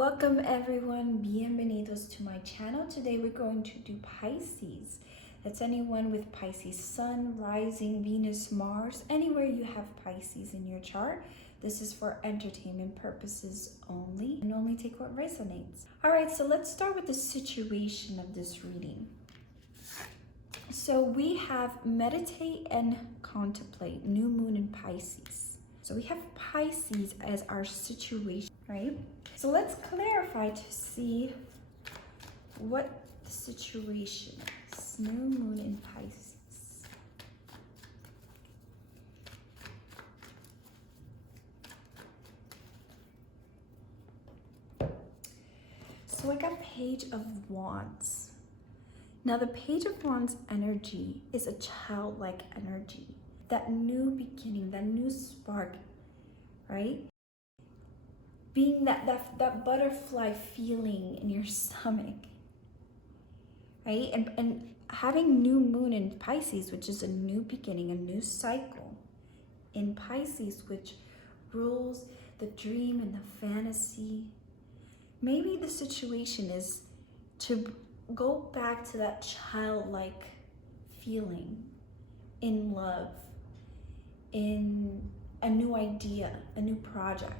Welcome everyone, bienvenidos to my channel. Today we're going to do Pisces. That's anyone with Pisces Sun, Rising, Venus, Mars, anywhere you have Pisces in your chart. This is for entertainment purposes only and only take what resonates. All right, so let's start with the situation of this reading. So we have meditate and contemplate, new moon in Pisces. So we have Pisces as our situation, right? So let's clarify to see what the situation is. New moon in Pisces. So I got Page of Wands. Now the Page of Wands energy is a childlike energy. That new beginning, that new spark, right? Being that butterfly feeling in your stomach, right? And having new moon in Pisces, which is a new beginning, a new cycle in Pisces, which rules the dream and the fantasy. Maybe the situation is to go back to that childlike feeling in love, in a new idea, a new project.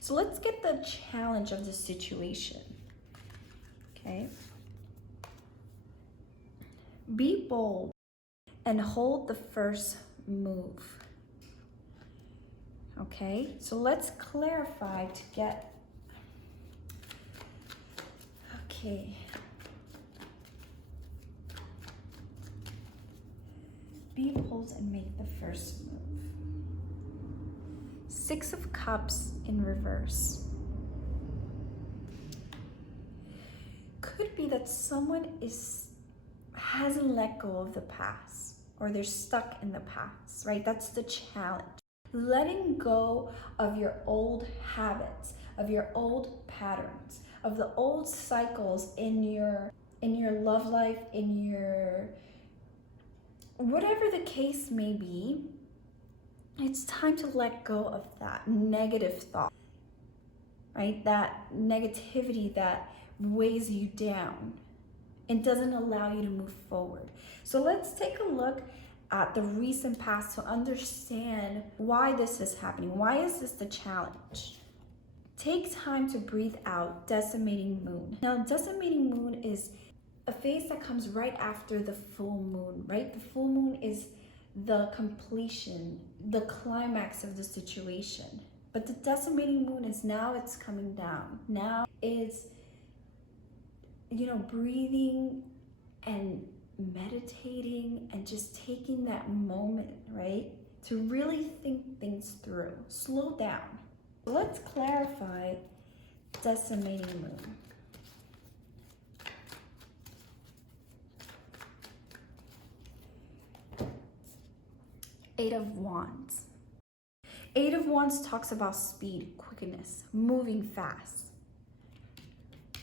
So let's get the challenge of the situation, okay? Be bold and hold the first move, okay? So let's clarify to get, okay. Be bold and make the first move. Six of Cups in reverse. Could be that someone hasn't let go of the past, or they're stuck in the past, right? That's the challenge. Letting go of your old habits, of your old patterns, of the old cycles in your love life, in your whatever the case may be. It's time to let go of that negative thought, right? That negativity that weighs you down and doesn't allow you to move forward. So let's take a look at the recent past to understand why this is happening. Why is this the challenge? Take time to breathe out decimating moon. Now, decimating moon is a phase that comes right after the full moon, right? The full moon is the completion, the climax of the situation. But the decimating moon is now it's coming down. Now it's, breathing and meditating and just taking that moment, right? To really think things through. Slow down. Let's clarify decimating moon. Eight of Wands. Eight of Wands talks about speed, quickness, moving fast,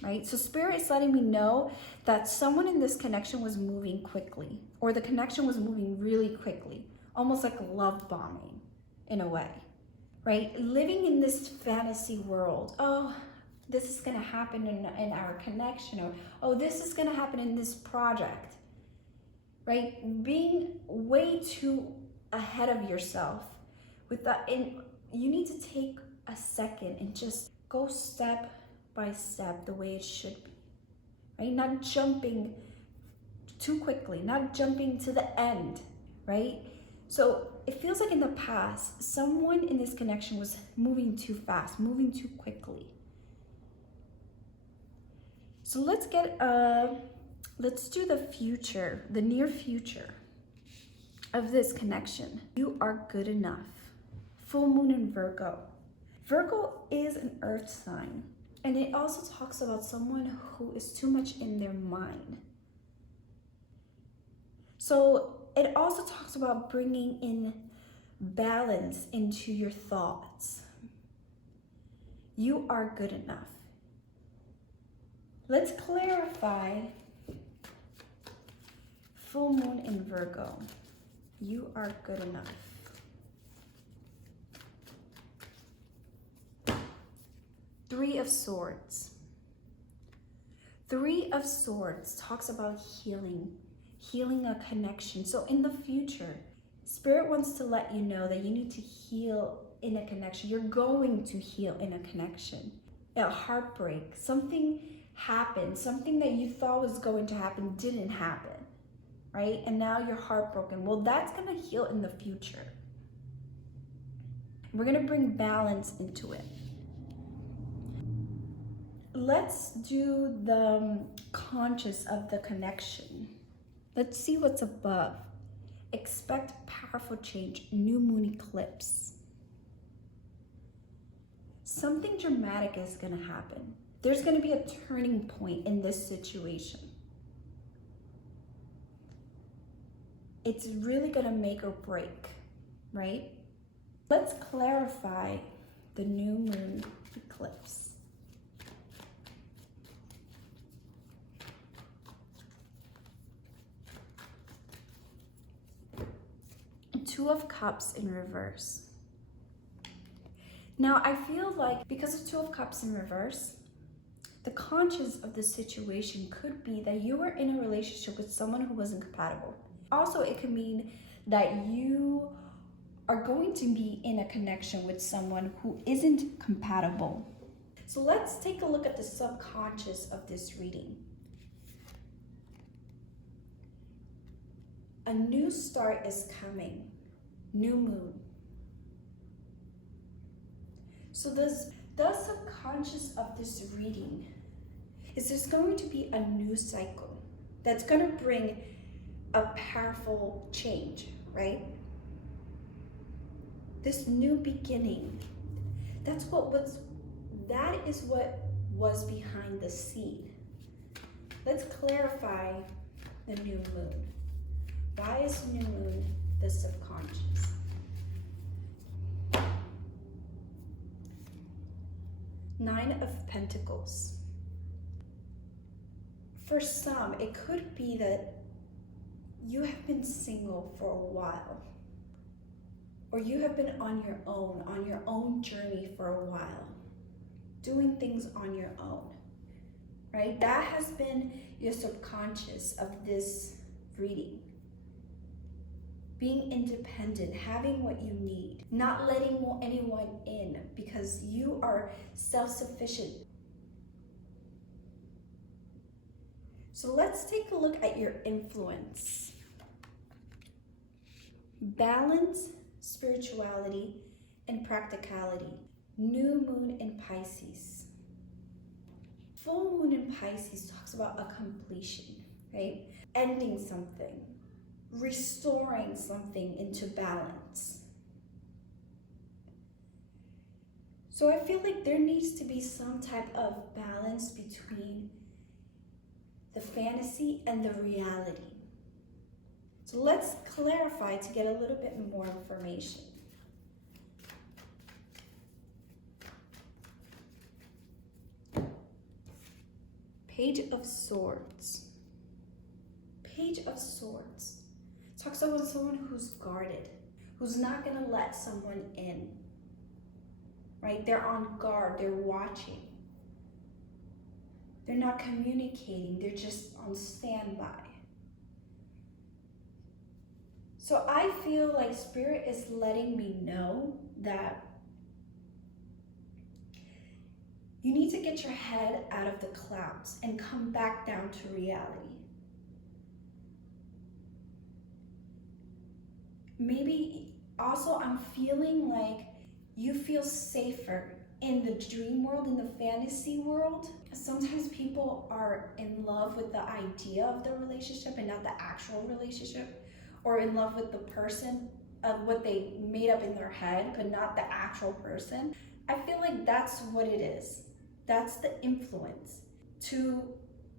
right? So Spirit is letting me know that someone in this connection was moving quickly, or the connection was moving really quickly, almost like love bombing in a way, right? Living in this fantasy world. Oh, this is gonna happen in our connection, or oh, this is gonna happen in this project, right? Being way too ahead of yourself with that, and you need to take a second and just go step by step the way it should be, right? Not jumping too quickly, not jumping to the end, right? So it feels like in the past someone in this connection was moving too fast, moving too quickly. So let's do the future, the near future of this connection. You are good enough. Full moon in Virgo. Virgo is an earth sign, and it also talks about someone who is too much in their mind. So it also talks about bringing in balance into your thoughts. You are good enough. Let's clarify full moon in Virgo. You are good enough. Three of Swords. Three of Swords talks about healing a connection. So in the future, Spirit wants to let you know that you need to heal in a connection. You're going to heal in a connection. A heartbreak, something happened, something that you thought was going to happen didn't happen, right? And now you're heartbroken. Well, that's going to heal in the future. We're going to bring balance into it. Let's do the conscious of the connection. Let's see what's above. Expect powerful change, new moon eclipse. Something dramatic is going to happen. There's going to be a turning point in this situation. It's really going to make or break, right? Let's clarify the new moon eclipse. Two of Cups in reverse. Now, I feel like because of Two of Cups in reverse, the conscious of the situation could be that you were in a relationship with someone who wasn't compatible. Also, it could mean that you are going to be in a connection with someone who isn't compatible. So let's take a look at the subconscious of this reading. A new start is coming. New moon. So the subconscious of this reading is there's going to be a new cycle that's going to bring a powerful change, right? This new beginning. That is what was behind the scene. Let's clarify the new moon. Why is new moon the subconscious? Nine of Pentacles. For some, it could be that you have been single for a while, or you have been on your own journey for a while, doing things on your own, right? That has been your subconscious of this reading. Being independent, having what you need, not letting anyone in because you are self-sufficient. So let's take a look at your influence. Balance, spirituality, and practicality. New moon in Pisces. Full moon in Pisces talks about a completion, right? Ending something. Restoring something into balance. So I feel like there needs to be some type of balance between the fantasy and the reality. So let's clarify to get a little bit more information. Page of Swords. Page of Swords. Talks about someone who's guarded, who's not gonna let someone in, right? They're on guard, they're watching. They're not communicating, they're just on standby. So I feel like Spirit is letting me know that you need to get your head out of the clouds and come back down to reality. Maybe also I'm feeling like you feel safer in the dream world, in the fantasy world. Sometimes people are in love with the idea of the relationship and not the actual relationship, or in love with the person of what they made up in their head, but not the actual person. I feel like that's what it is. That's the influence. To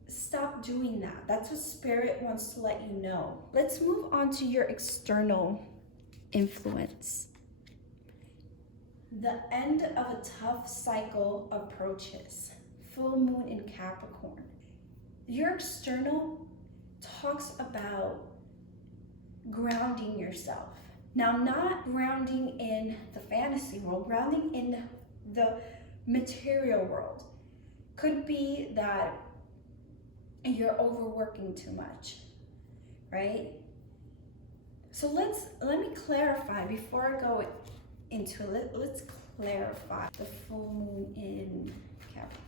stop doing that. That's what Spirit wants to let you know. Let's move on to your external influence. The end of a tough cycle approaches. Full moon in Capricorn. Your external talks about grounding yourself. Now, not grounding in the fantasy world, grounding in the material world. Could be that you're overworking too much, right? So let me clarify before I go into it. Let's clarify the full moon in Capricorn.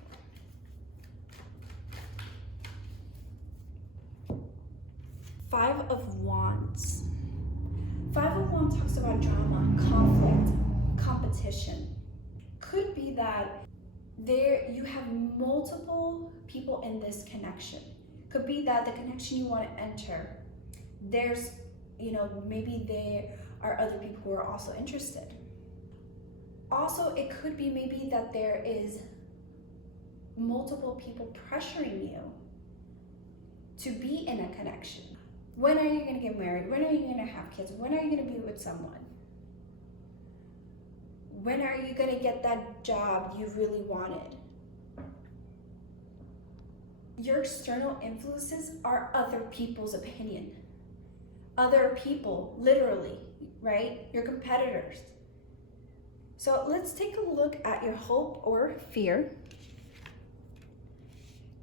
Five of Wands. Five of Wands talks about drama, conflict, competition. Could be that you have multiple people in this connection. Could be that the connection you want to enter, there's, maybe there are other people who are also interested. Also, it could be maybe that there is multiple people pressuring you to be in a connection. When are you going to get married? When are you going to have kids? When are you going to be with someone? When are you going to get that job you really wanted? Your external influences are other people's opinion. Other people, literally, right? Your competitors. So let's take a look at your hope or fear.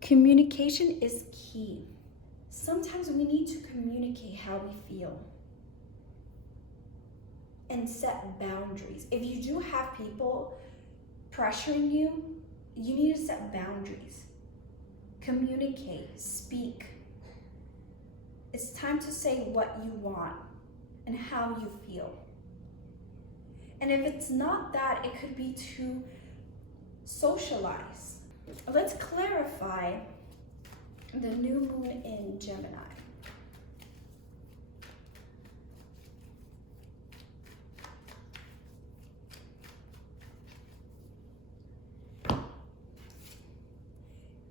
Communication is key. Sometimes we need to communicate how we feel and set boundaries. If you do have people pressuring you, you need to set boundaries. Communicate, speak. It's time to say what you want and how you feel. And if it's not that, it could be to socialize. Let's clarify the new moon in Gemini.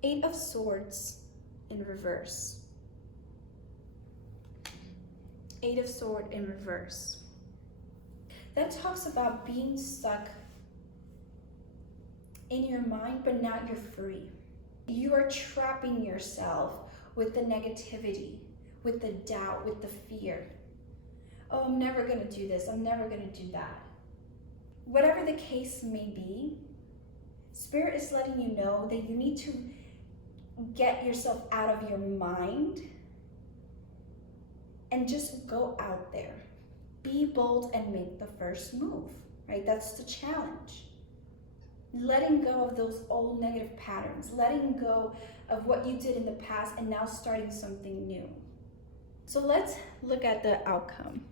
Eight of Swords in reverse. Eight of Swords in reverse. That talks about being stuck in your mind, but now you're free. You are trapping yourself with the negativity, with the doubt, with the fear. Oh, I'm never going to do this. I'm never going to do that. Whatever the case may be, Spirit is letting you know that you need to get yourself out of your mind and just go out there. Be bold and make the first move, right? That's the challenge. Letting go of those old negative patterns, letting go of what you did in the past and now starting something new. So let's look at the outcome.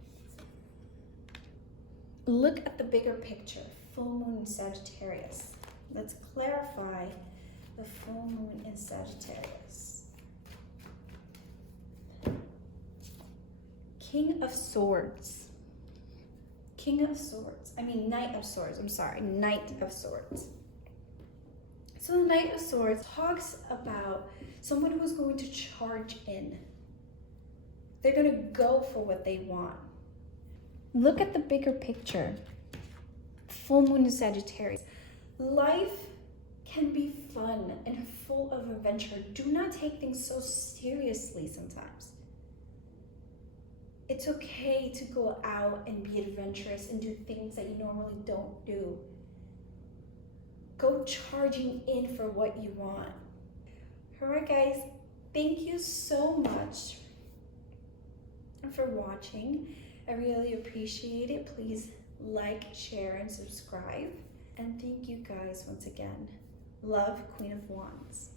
Look at the bigger picture, full moon in Sagittarius. Let's clarify the full moon in Sagittarius. King of Swords. Knight of Swords, Knight of Swords. So the Knight of Swords talks about someone who's going to charge in. They're going to go for what they want. Look at the bigger picture. Full moon in Sagittarius. Life can be fun and full of adventure. Do not take things so seriously sometimes. It's okay to go out and be adventurous and do things that you normally don't do. Go charging in for what you want. All right, guys, thank you so much for watching. I really appreciate it. Please like, share, and subscribe. And thank you guys once again. Love, Queen of Wands.